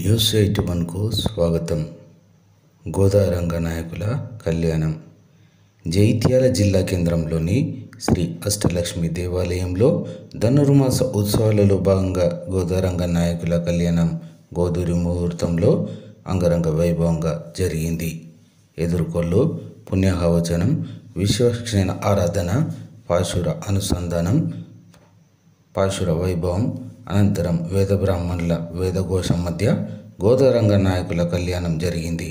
News 81కు స్వాగతం. గోదారంగ నాయకుల కళ్యాణం. జైత్యాల జిల్లా కేంద్రంలోని శ్రీ అష్టలక్ష్మి దేవాలయంలో ధనుర్మాస ఉత్సవాలలో భాగంగా గోదారంగ నాయకుల కళ్యాణం గోధూరి ముహూర్తంలో అంగరంగ వైభవంగా జరిగింది. ఎదుర్కొల్లు, పుణ్యాహవచనం, విశ్వక్షేణ ఆరాధన, పాశుర అనుసంధానం, పాశుర వైభవం అనంతరం వేద బ్రాహ్మణుల వేదఘోషం మధ్య గోదారంగ నాయకుల కళ్యాణం జరిగింది.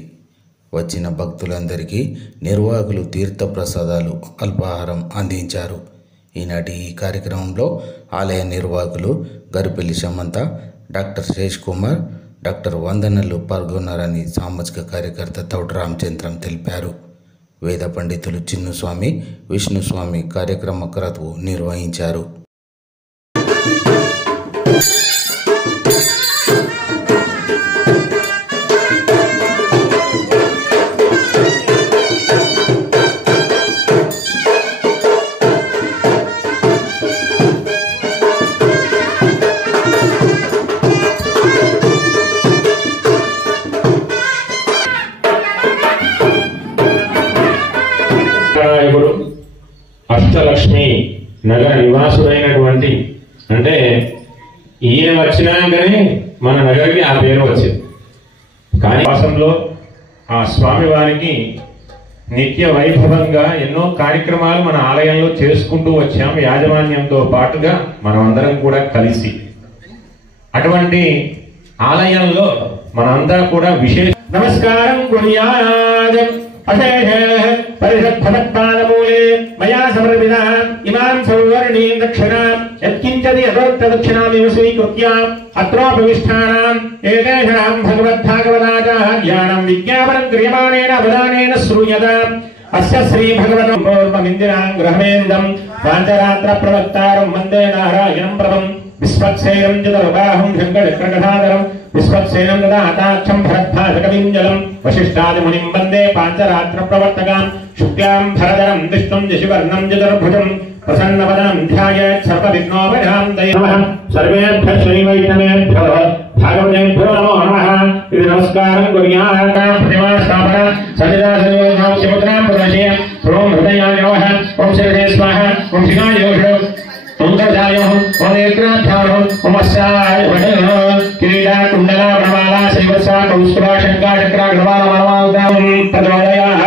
వచ్చిన భక్తులందరికీ నిర్వాహకులు తీర్థ ప్రసాదాలు, అల్పాహారం అందించారు. ఈనాటి ఈ కార్యక్రమంలో ఆలయ నిర్వాహకులు గరిపెల్లి సమంత, డాక్టర్ శేష్ కుమార్, డాక్టర్ వందనలు పాల్గొన్నారని సామాజిక కార్యకర్త తౌట రామచంద్రం తెలిపారు. వేద పండితులు చిన్నుస్వామి, విష్ణుస్వామి కార్యక్రమ క్రతువు నిర్వహించారు. అష్టలక్ష్మి నగర నివాసుడైనటువంటి, అంటే ఈయన వచ్చినాకనే మన నగరికి ఆ పేరు వచ్చింది. కానీ వాసంలో ఆ స్వామి వారికి నిత్య వైభవంగా ఎన్నో కార్యక్రమాలు మన ఆలయంలో చేసుకుంటూ వచ్చాం, యాజమాన్యంతో పాటుగా మనం అందరం కూడా కలిసి. అటువంటి ఆలయంలో మనంతా కూడా విశేష నమస్కారం కుర్యాద్. పరిషద్భవత్పాదమూలే మయా సమర్పిత ఇమాం సౌవర్ణీం దక్షిణాం యత్కించది యథోక్తదక్షిణామివ స్వీకృత్య అత్రోపవిష్టానాం ఏతేషాం భగవద్భాగవతాచార్యాణం విజ్ఞాపనం క్రియమాణేన అవధానేన శ్రూయతాం. అస్య శ్రీ భగవతం పూర్వమిందిరాం గృహమేందం పాంచరాత్ర ప్రవక్తారం వందే నారాయణం ప్రభం విశ్వక్సేనం చతుర్బాహుం శంకరచక్రకటాధరం విశ్వక్సేనం దదాతాక్షం భరద్భాషకవింజలం వశిష్ఠాదిమునిం వందే పాంచరాత్ర ప్రవర్తకాం శుక్లాం భరధరం విష్ణుం శశివర్ణం చతుర్భుజం ప్రసన్నవదనం ధ్యాయేత్ సర్వవిఘ్నోపశాంతయే. సర్వేభ్యః శ్రీ వైష్ణవేభ్యో భాగవతేభ్యో నమో నమః. ఇది నమస్కారం కుర్యాత్. ప్రతిమాస్థాపన సన్నిధా సర్వోధాం శివత్రాం ప్రదర్శయ. ఓం హృదయాయ నమః. ఓం శిరసే స్వాహ. ఓం శిఖాయ యోషో. ఓం దర్శయాయ. ఓం నేత్రాభ్యాం. ఓం అస్యాయ వదన కిరీటా కుండలా వనమాలా శ్రీవత్సా కౌస్తుభా శంకా చక్రా గ్రవాల వనమాలాం తద్వదయాః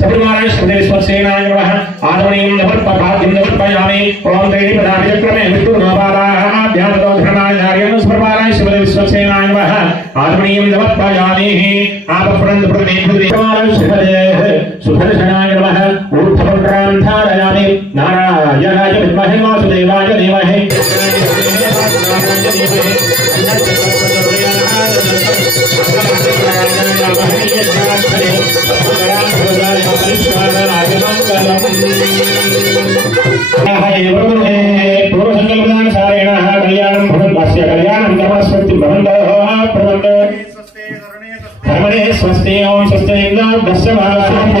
సపరివారాయ శ్రీ విశ్వసేనాయ నమః. ఆదమనీయం నమర్పపాద్యం నమర్పయామి. ఓం త్రైణీపదాభి చక్రమే విష్ణుర్నోపాలాభ్యామతో ధర్మాయ నార్యం సపరివారాయ శ్రీ విశ్వసేనాయ నమః. ఆదమనీయం నమర్పయామి. ఆపప్రంద ప్రతిమేభృతివారాయ శ్రీహరేః సుదర్శనాయ నమః. ఊర్ధ్వపుండ్రాం ధారయామి. నారాయణాయ విద్మహే వాసుదేవాయ ధీమహి. కళ్యాణం భవంతస్య కళ్యాణం తపస్వతి భవంతో ప్రవంతో ధర్మణే స్వస్తి. ఓం స్వస్తి ఇంద్రాదస్య వాసః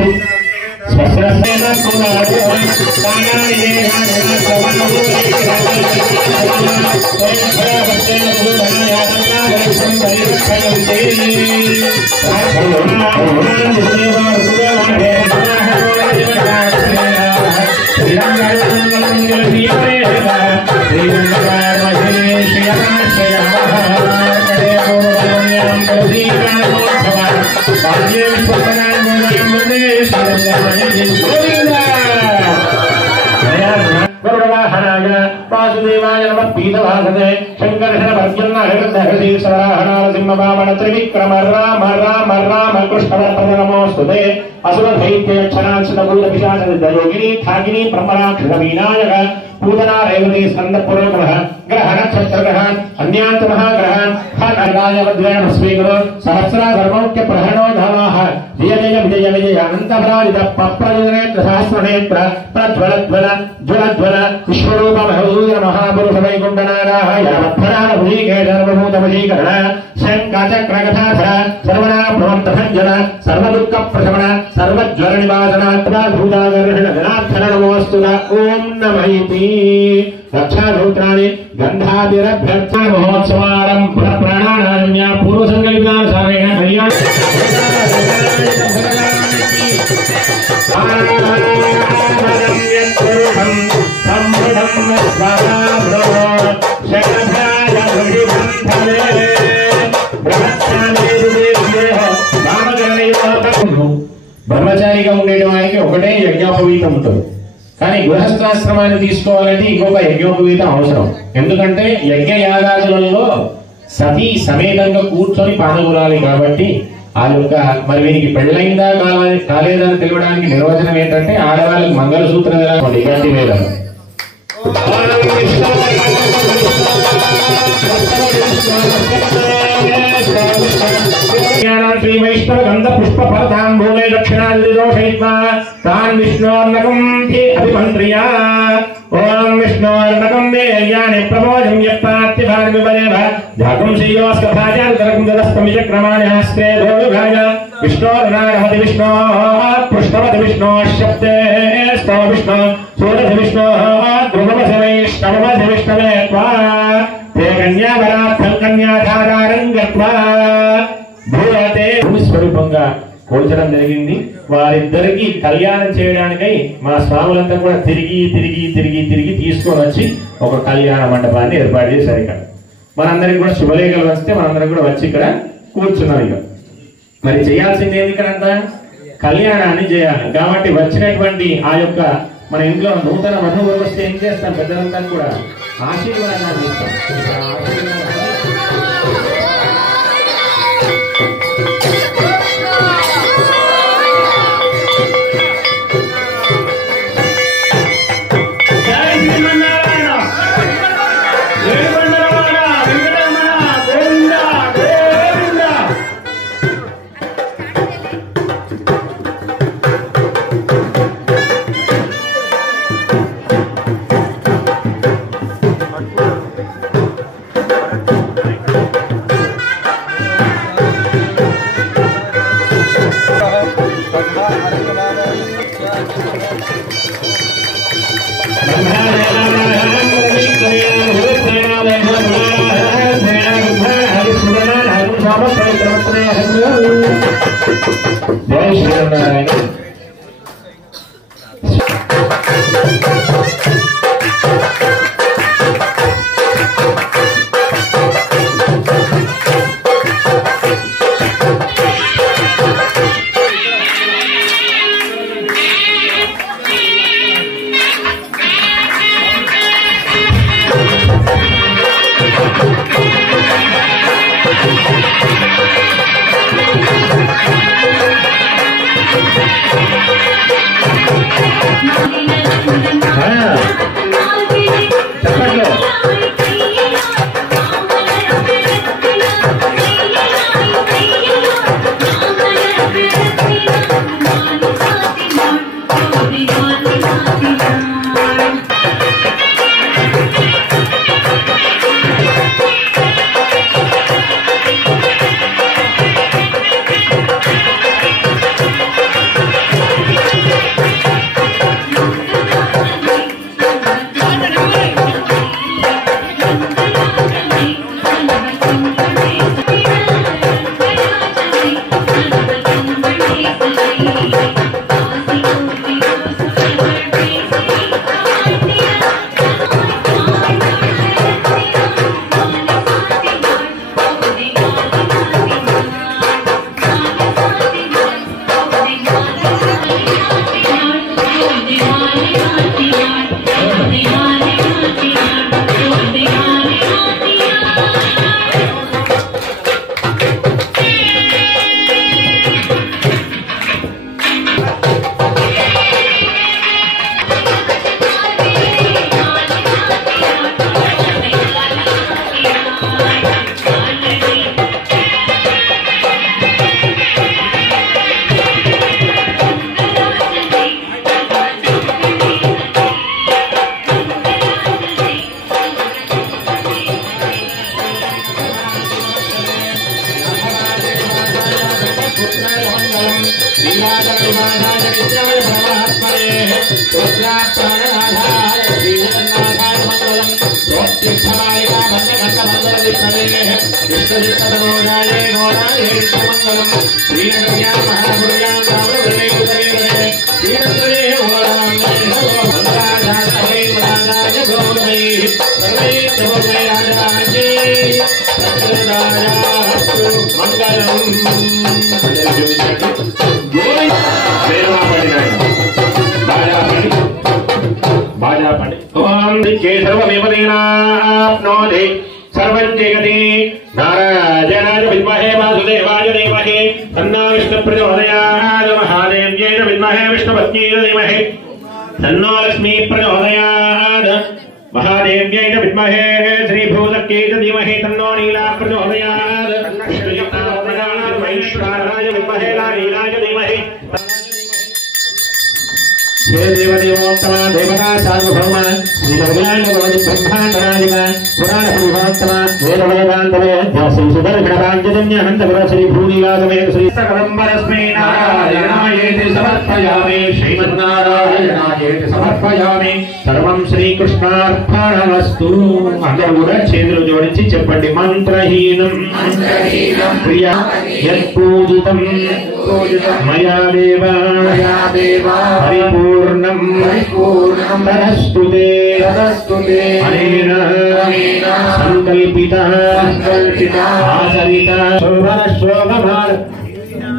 స్వస్తిరస్యేన కుమారో కానాని వాసుదేవాయ నమః. పీతవాసదే శంకర్షణ పర్జన్న హరిహరి సరాహనాల సింహవామన త్రివిక్రమ రామ రామ రామ కృష్ణ నమోస్తుతే. అసుర దైత్య క్షణాక్షత భూత పిశాచ యోగిని ఠాగిని బ్రహ్మరాక్షస వినాయక పూతనా రేవతి స్కంద పురోగ్రహ గ్రహ నక్షత్రగ్రహ అన్యాంత మహాగ్రహాన్ హరాయ వద్వేణ స్వీకరో సహస్రా ధర్మౌక్య ప్రహరణో ధామాః జయ జయ విజయ విజయ అనంతభరాజిత పప్రజనేత్ర సహస్రనేత్ర ప్రజ్వలజ్వల జ్వలజ్వల విశ్వరూప మహూర మహాపురుష వైకుంఠనారాయ భరాన భూమికేశ సర్వభూత వశీకరణ శంఖచక్రగధాధర సర్వనా ప్రవంతభంజన సర్వదుఃఖ ప్రశమన సర్వజ్వర నివాసన భూతాగర్షణ జనార్దన నమోస్తుత. ఓం నమః. रक्षासूत्राणि गन्धादिरभ्यर्थ महोत्सवारम्भ प्राणानाम्या पूर्वसंग ఉండేవానికి ఒకటే యజ్ఞోపవీతం ఉంటుంది. కానీ గృహస్థాశ్రమాన్ని తీసుకోవాలంటే ఇంకొక యజ్ఞోపవీతం అవసరం. ఎందుకంటే యజ్ఞ యాగాదులలో సతీ సమేతంగా కూర్చొని పాల్గొనాలి కాబట్టి ఆ యొక్క మరి వీరికి పెళ్ళైందా కాలేదని తెలియడానికి నిర్వచనం ఏంటంటే ఆడవాళ్ళకి మంగళసూత్రం ఇలాంటి వేదం. శ్రీ వైష్ణవ గంధ పుష్ప పరతాంబూలే దక్షిణాదిదోషయిత్వా తాన్ విష్ణోర్నకం అభిమంత్రియా. ఓం విష్ణోర్నకం వేర్యాణి ప్రబోధం యత్పాత్యభార్గవదేవ జాతం శ్రీయోస్కథాచారతరకం దదస్పమిచక్రమాణి హస్తే దోలుఘాయ విష్ణోర్నాగమతి విష్ణోః పృష్ఠవతి విష్ణోః శబ్దే స్తవ విష్ణో సూరసి విష్ణోః ధ్రువమసి వైష్ణవమసి విష్ణవే త్వా ते కన్యావరార్థం కన్యాధారారం గత్వా భూతే స్వరూపంగా కోల్చడం జరిగింది. వారిద్దరికి కళ్యాణం చేయడానికై మా స్వాములంతా కూడా తిరిగి తిరిగి తిరిగి తిరిగి తీసుకొని వచ్చి ఒక కళ్యాణ మండపాన్ని ఏర్పాటు చేశారు. ఇక్కడ మనందరికి కూడా శుభలేఖలు వస్తే మనందరం కూడా వచ్చి ఇక్కడ కూర్చున్నాం. ఇక మరి చేయాల్సింది ఏంది ఇక్కడ అంతా కళ్యాణాన్ని చేయాలి కాబట్టి వచ్చినటువంటి ఆ యొక్క మన ఇంట్లో నూతన మనుగోలు వస్తే ఏం చేస్తాం, పెద్దలంతా కూడా ఆశీర్వాదాన్ని ఇస్తాం. జై శ్రీరామనారాయణ. మంగళం इच्छे सर्वमेव तेनाप्नोति सर्वं जगति नारायणाय विद्महे वासुदेवाय धीमहि तन्नो विष्णुः प्रचोदयात् महादेव्यै विद्महे विष्णुपत्न्यै धीमहि तन्नो लक्ष्मीः प्रचोदयात् महादेव्यै विद्महे श्रीभूतक्यै धीमहि तन्नो नीला प्रचोदयात् वैश्वानराय विद्महे नीलाय धीमहि हे देवदेवोत्तमा देवता सार्वभौम श्री भगवान् ब्रह्मांडनायिका पुराण श्रीवात्तमा वेदवेदान्तवे ध्यासी सुदर्शनराज्यजन्य हन्तपुर श्री भूनिवासमे श्री सकलम्बरस्मै नारायणायेति समर्पयामि श्रीमन्नारायणायेति समर्पयामि सर्वं శ్రీకృష్ణార్పణమస్తు అందరూ కూడా చేతులు జోడించి చెప్పండి మంత్రహీనం ప్రియ యత్పూజితం మయా దేవా పరిపూర్ణం తదస్తుతే అనేన సంకల్పిత ఆచరిత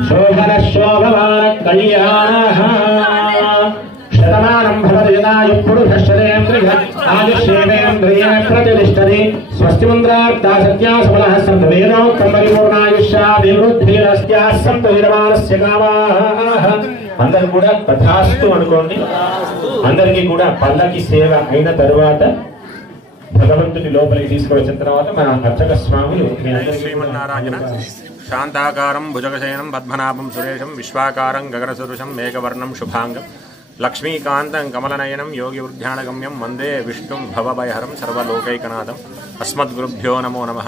శోభన శోభమాన కళ్యాణః శతమానం భవతి యదాయు పురుషశ్చరేంద్రియ ఆయుష్యేంద్రియ ప్రతిష్టతి స్వస్తి మంత్రార్థ సత్యా సఫలః సంతు వేదోక్తం పరిపూర్ణాయుష్యాభివృద్ధిరస్యా సంతు విరమానస్య కామాః అందరూ కూడా తథాస్తు అనుకోండి. అందరికీ కూడా పల్లకి సేవ అయిన తరువాత భగవంతుని లోపలికి తీసుకువచ్చిన తర్వాత మన అర్చక స్వాములు శ్రీమన్నారాయణ శాంతాకారం భుజగశయనం పద్మనాభం సురేశం విశ్వాకారం గగనసదృశం మేఘవర్ణం శుభాంగం లక్ష్మీకాంతం కమలనయనం యోగి వృద్ధ్యానగమ్యం వందే విష్ణుం భవభయహరం సర్వలోకైకనాథం అస్మద్గురుభ్యో నమో నమః.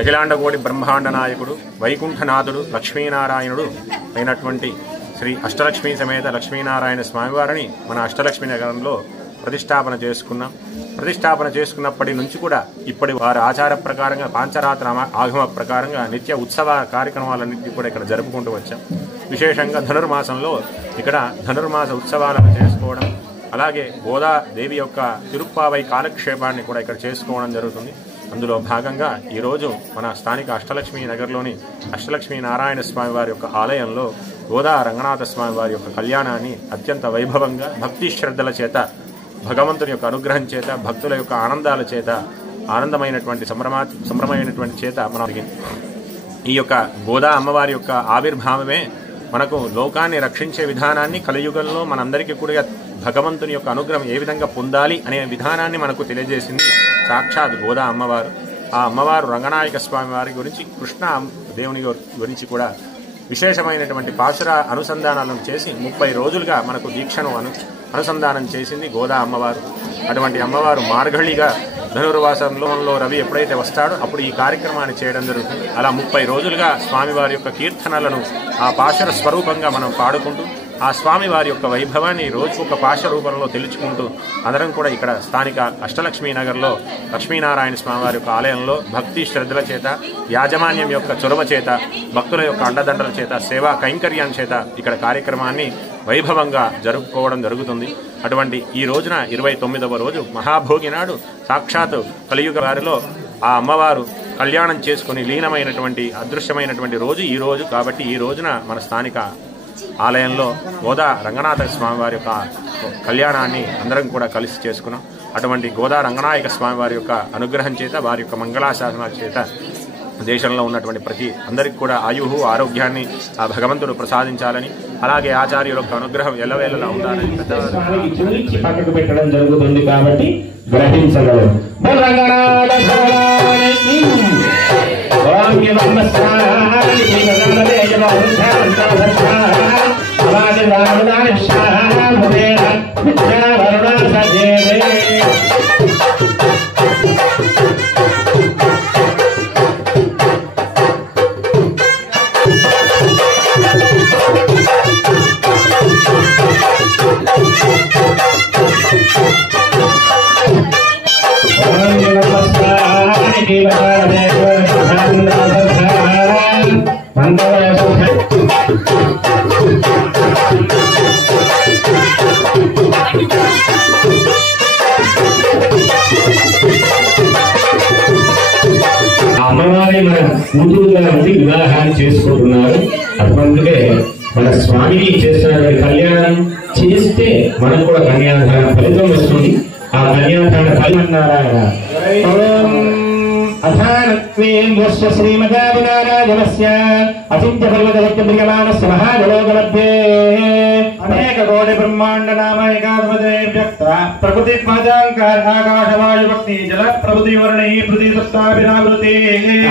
అఖిలాండకోటి బ్రహ్మాండ నాయకుడు వైకుంఠనాథుడు లక్ష్మీనారాయణుడు అయినటువంటి శ్రీ అష్టలక్ష్మీ సమేత లక్ష్మీనారాయణ స్వామివారిని మన అష్టలక్ష్మీ నగరంలో ప్రతిష్టాపన చేసుకున్నాం. ప్రతిష్టాపన చేసుకున్నప్పటి నుంచి కూడా ఇప్పటి వారి ఆచార ప్రకారంగా పాంచరాత్ర ఆగమ ప్రకారంగా నిత్య ఉత్సవ కార్యక్రమాలన్నింటినీ కూడా ఇక్కడ జరుపుకుంటూ వచ్చాం. విశేషంగా ధనుర్మాసంలో ఇక్కడ ధనుర్మాస ఉత్సవాలను చేసుకోవడం, అలాగే గోదాదేవి యొక్క తిరుప్పావై కాలక్షేపాన్ని కూడా ఇక్కడ చేసుకోవడం జరుగుతుంది. అందులో భాగంగా ఈరోజు మన స్థానిక అష్టలక్ష్మీ నగర్లోని అష్టలక్ష్మీ నారాయణ స్వామి వారి యొక్క ఆలయంలో గోదా రంగనాథ స్వామి వారి యొక్క కళ్యాణాన్ని అత్యంత వైభవంగా భక్తి శ్రద్ధల చేత, భగవంతుని యొక్క అనుగ్రహం చేత, భక్తుల యొక్క ఆనందాల చేత, ఆనందమైనటువంటి సంభ్రమైనటువంటి చేత మనం ఈ యొక్క గోదా అమ్మవారి యొక్క ఆవిర్భావమే మనకు లోకాన్ని రక్షించే విధానాన్ని కలియుగంలో మనందరికీ కూడా భగవంతుని యొక్క అనుగ్రహం ఏ విధంగా పొందాలి అనే విధానాన్ని మనకు తెలియజేసింది సాక్షాత్ గోదా అమ్మవారు. ఆ అమ్మవారు రంగనాయక స్వామి వారి గురించి, కృష్ణ దేవుని గురించి కూడా విశేషమైనటువంటి పాశుర అనుసంధానాలను చేసి 30 రోజులుగా మనకు దీక్షను అనుసంధానం చేసింది గోదా అమ్మవారు. అటువంటి అమ్మవారు మార్గళిగా ధనుర్వాసంలో రవి ఎప్పుడైతే వస్తాడో అప్పుడు ఈ కార్యక్రమాన్ని చేయడం జరుగుతుంది. అలా 30 రోజులుగా స్వామివారి యొక్క కీర్తనలను ఆ పాశుర స్వరూపంగా మనం పాడుకుంటూ ఆ స్వామివారి యొక్క వైభవాన్ని రోజు ఒక పాశ రూపంలో తెలుసుకుంటూ అందరం కూడా ఇక్కడ స్థానిక అష్టలక్ష్మీ నగర్లో లక్ష్మీనారాయణ స్వామివారి యొక్క ఆలయంలో భక్తి శ్రద్ధల చేత, యాజమాన్యం యొక్క చొరవ చేత, భక్తుల యొక్క అండదండల చేత, సేవా కైంకర్యం చేత ఇక్కడ కార్యక్రమాన్ని వైభవంగా జరుపుకోవడం జరుగుతుంది. అటువంటి ఈ రోజున 29వ రోజు మహాభోగి నాడు సాక్షాత్ కలియుగ వారిలో ఆ అమ్మవారు కళ్యాణం చేసుకుని లీనమైనటువంటి అదృశ్యమైనటువంటి రోజు ఈ రోజు. కాబట్టి ఈ రోజున మన స్థానిక ఆలయంలో గోదా రంగనాథ స్వామి వారి యొక్క కళ్యాణాన్ని అందరం కూడా కలిసి చేసుకున్నాం. అటువంటి గోదా రంగనాయక స్వామి వారి యొక్క అనుగ్రహం చేత, వారి యొక్క మంగళాశాసనాల చేత దేశంలో ఉన్నటువంటి ప్రతి అందరికి కూడా ఆయువు ఆరోగ్యాన్ని ఆ భగవంతుడు ప్రసాదించాలని, అలాగే ఆచార్యుల యొక్క అనుగ్రహం ఎల్లవేళలా ఉండాలని పక్కకు పెట్టడం జరుగుతుంది. కాబట్టి గ్రహించగలరు. అమ్మవారి మన కూతురుగా ఉండి వివాహాన్ని చేసుకుంటున్నారు. అటువంటిదే మన స్వామికి చేస్తున్న కళ్యాణం చేస్తే మనకు కూడా కన్యాదాన ఫలితం వస్తుంది. ఆ కన్యాదాన ఫలమన్నారాయణ. ఓం అథానత్వేంద్రస్య శ్రీమదావినారాయణస్య అచింత్య పర్వతవృత్తమృగమానస్య మహాజలోకमध्ये అనేక కోటి బ్రహ్మాండ నామైకాత్మదే వ్యక్త ప్రకృతి పాదాంకార ఆకాశవాయు భక్తి జల ప్రకృతి వర్ణై పృథి సప్తాభిరావృతే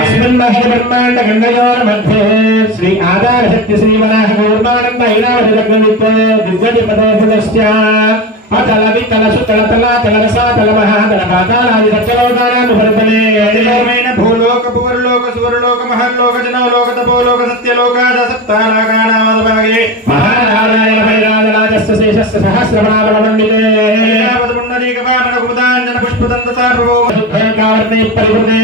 అస్మిన్ మహత బ్రహ్మాండ గంగయోర్ మధ్యే శ్రీ ఆధార శక్తి శ్రీవరాహ కూర్మానంద ఐరావత జగన్నిత్య దిగ్గజ పదార్థస్య అతల వితల సుతల తల తలరస తల మహాతల పాతాళాది సత్యలోకానానుభర్తనే అతిలోకమైన భూలోక భువర్లోక సువర్లోక మహర్లోక జనలోక తపోలోక సత్యలోకాద సప్తానాగానామదభాగే మహానారాయణ వైరాజరాజస్య శేషస్య సహస్రనామమండితే పుండరీక వామన కుముదాంజన పుష్పదంత సార్వభౌమ శుద్ధకావర్ణే పరివృతే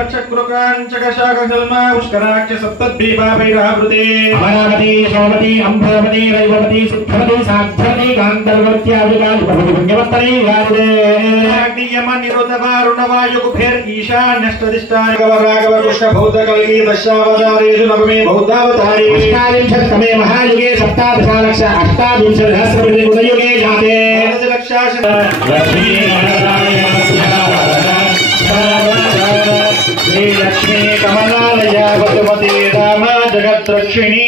లక్షకృకాంచక శాఖ శల్మా పుష్కరాక్ష సప్తద్వీపా వైరావృతే అమరావతి సోమతి అంభోమతి రైవమతి సిద్ధమతి సాధ్యమతి కాంతర్వర్త్య महायुगे सप्तादशालक्ष अष्टाविंशतिसहस्रयुगे जाते लक्ष्मी कमलालया वसुमती राम जगद्रक्षिणी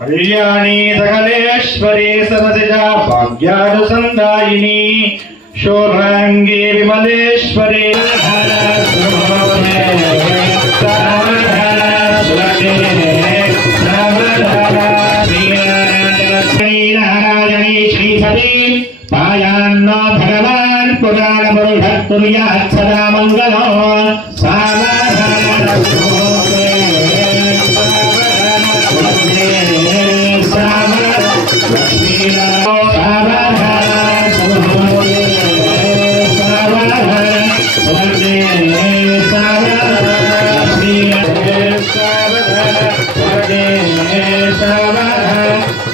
कल्याणी सकलेश्वरी सरसिजा भाग्यानुसंदायिनी शोरांगी विमलेश्वरी नारायणी श्रीसती पायान्नो भगवान पुराण पुरुषत्तुर्यात् सदा मंगलो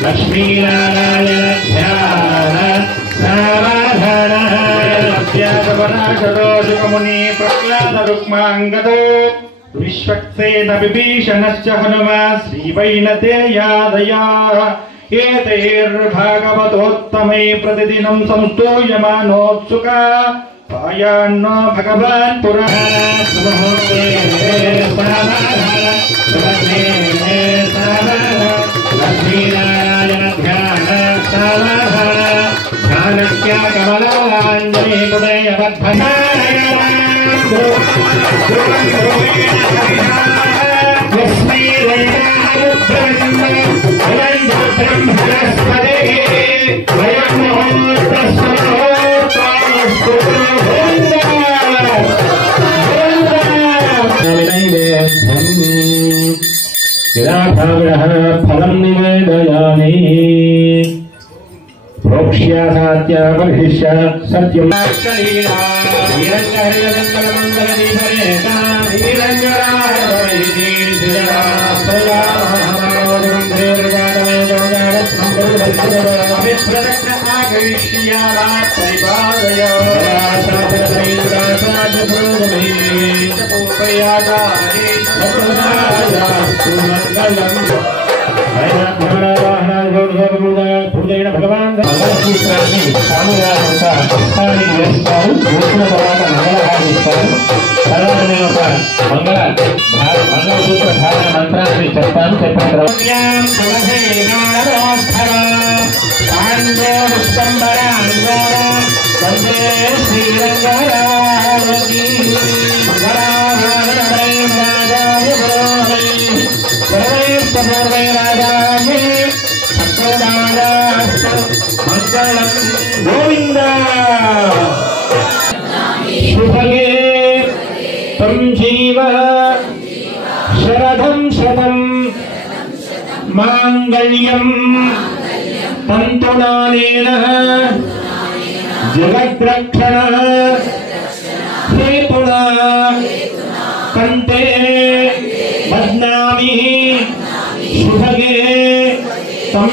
लक्ष्मी नारायण ध्यान सावधान मुनि प्रह्लाद रुक्मांगदो विश्वक्सेन विभीषणश्च हनुमा श्रीवैनतेयादया एतैर्भागवतोत्तमै प्रतिदिनं संस्तूयमानोत्सुका पायान्नो भगवान् पुरः लक्ष्मीनारायण ध्यान ध्यानस्य कमलाञ्जलि फलं निवेदयामि प्रोक्ष्या सात्य परिशिष्य सत्यं भगवान मंगलसूत्र धारण मंत्राన్ని చెప్తాను చెప్పండి गोविंद शुभगे तं जीव शरदं शतं मांगल्यं तन्तुनानेन जगद्रक्षण हेतुना कंते बध्नामि शुभगे तं